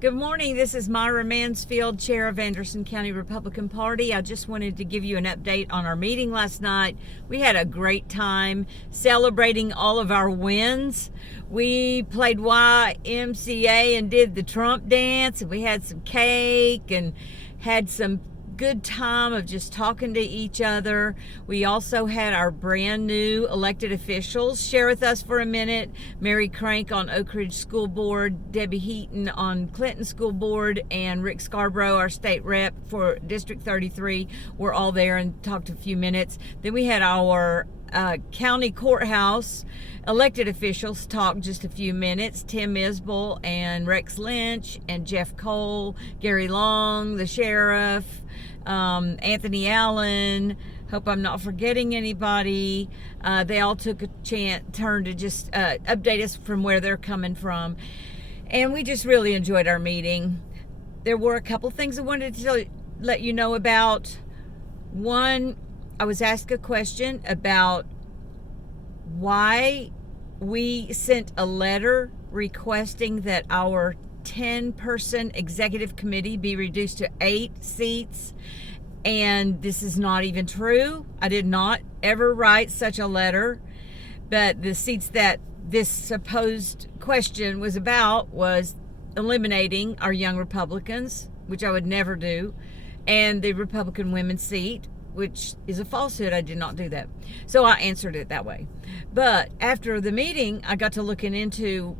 Good morning. This is Myra Mansfield, Chair of Anderson County Republican Party. I just wanted to give you an update on our meeting last night. We had a great time celebrating all of our wins. We played YMCA and did the Trump dance, and we had some cake and had some good time of just talking to each other. We also had our brand new elected officials share with us for a minute. Mary Crank on Oak Ridge School Board, Debbie Heaton on Clinton School Board, and Rick Scarborough, our state rep for District 33, were all there and talked a few minutes. Then we had our county courthouse elected officials talk just a few minutes. Tim Isbell and Rex Lynch and Jeff Cole, Gary Long, the sheriff, Anthony Allen. Hope I'm not forgetting anybody. They all took a turn to just update us from where they're coming from. And we just really enjoyed our meeting. There were a couple things I wanted to let you know about. One, I was asked a question about why we sent a letter requesting that our 10-person executive committee be reduced to 8 seats, and this is not even true. I did not ever write such a letter, but the seats that this supposed question was about was eliminating our young Republicans, which I would never do, and the Republican women's seat, which is a falsehood. I did not do that. So I answered it that way. But after the meeting, I got to looking into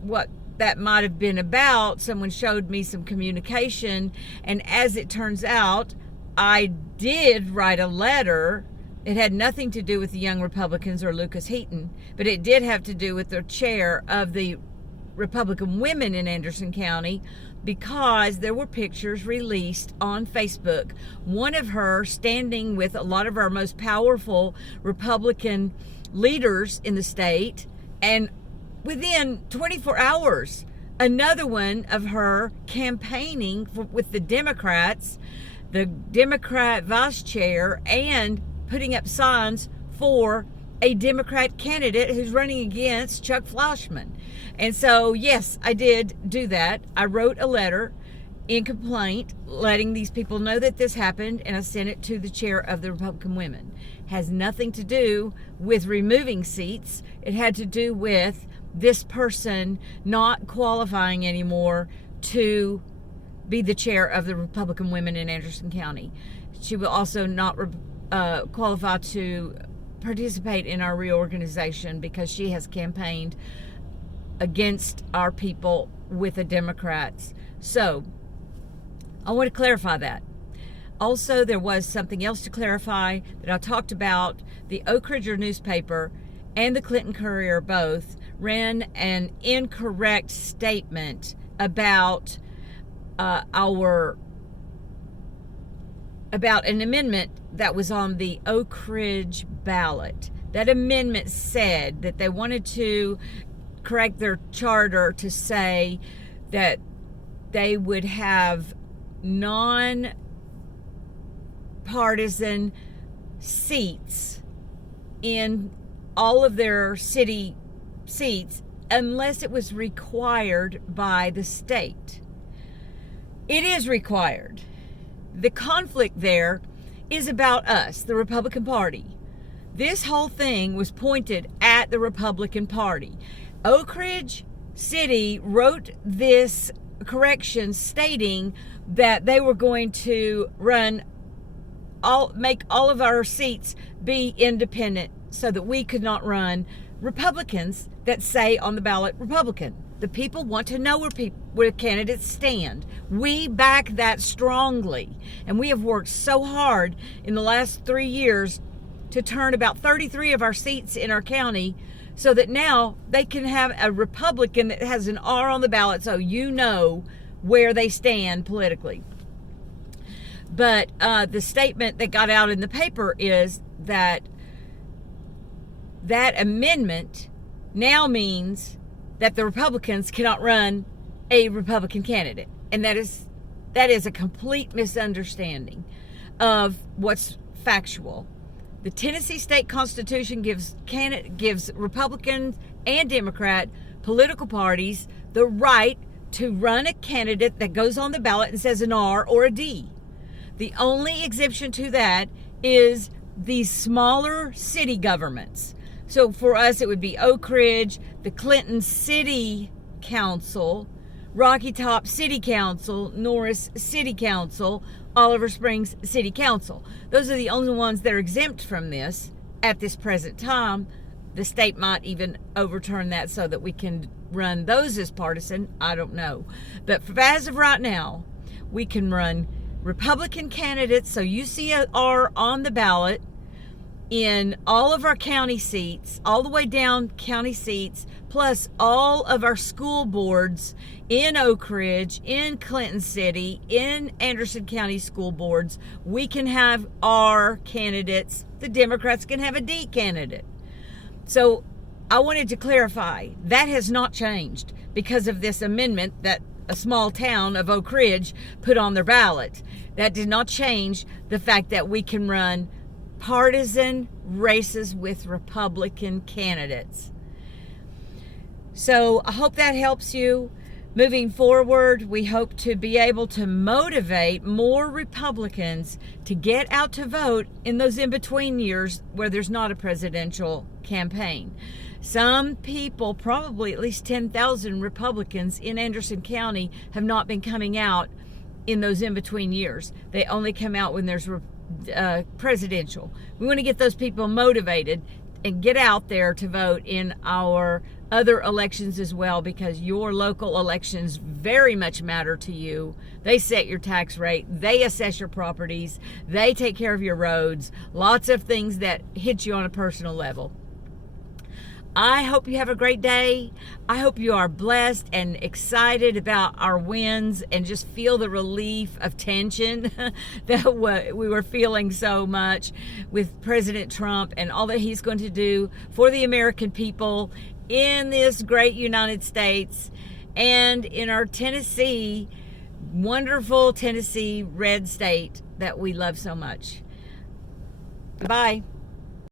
what that might have been about. Someone showed me some communication, and as it turns out, I did write a letter. It had nothing to do with the young Republicans or Lucas Heaton, but it did have to do with the chair of the Republican women in Anderson County, because there were pictures released on Facebook. One of her standing with a lot of our most powerful Republican leaders in the state, and within 24 hours, another one of her campaigning with the Democrats, the Democrat vice chair, and putting up signs for a Democrat candidate who's running against Chuck Flashman. And so, yes, I did do that. I wrote a letter in complaint letting these people know that this happened, and I sent it to the chair of the Republican women. It has nothing to do with removing seats. It had to do with this person not qualifying anymore to be the chair of the Republican women in Anderson County. She will also not qualify to participate in our reorganization because she has campaigned against our people with the Democrats. So I want to clarify that. Also, there was something else to clarify that I talked about. The Oak Ridge newspaper and the Clinton Courier both ran an incorrect statement about an amendment that was on the Oak Ridge ballot. That amendment said that they wanted to correct their charter to say that they would have non-partisan seats in all of their city seats unless it was required by the state. It is required. The conflict there is about us, the Republican Party. This whole thing was pointed at the Republican Party. Oak Ridge City wrote this correction stating that they were going to make all of our seats be independent so that we could not run Republicans that say on the ballot Republican. The people want to know where candidates stand. We back that strongly. And we have worked so hard in the last 3 years to turn about 33 of our seats in our county so that now they can have a Republican that has an R on the ballot so you know where they stand politically. But the statement that got out in the paper is that that amendment now means that the Republicans cannot run a Republican candidate. And that is a complete misunderstanding of what's factual. The Tennessee state constitution gives Republicans and Democrat political parties the right to run a candidate that goes on the ballot and says an R or a D. The only exemption to that is these smaller city governments. So for us, it would be Oak Ridge, the Clinton City Council, Rocky Top City Council, Norris City Council, Oliver Springs City Council. Those are the only ones that are exempt from this at this present time. The state might even overturn that so that we can run those as partisan. I don't know. But as of right now, we can run Republican candidates. So you see a R on the ballot in all of our county seats, all the way down county seats, plus all of our school boards in Oak Ridge, in Clinton City, in Anderson County school boards. We can have R candidates. The Democrats can have a D candidate. So I wanted to clarify, that has not changed because of this amendment that a small town of Oak Ridge put on their ballot. That did not change the fact that we can run partisan races with Republican candidates. So I hope that helps you. Moving forward, we hope to be able to motivate more Republicans to get out to vote in those in-between years where there's not a presidential campaign. Some people, probably at least 10,000 Republicans in Anderson County, have not been coming out in those in-between years. They only come out when there's presidential. We want to get those people motivated and get out there to vote in our other elections as well, because your local elections very much matter to you. They set your tax rate, they assess your properties, they take care of your roads, lots of things that hit you on a personal level. I hope you have a great day. I hope you are blessed and excited about our wins and just feel the relief of tension that we were feeling so much with President Trump and all that he's going to do for the American people in this great United States and in our Tennessee, wonderful Tennessee red state that we love so much. Bye.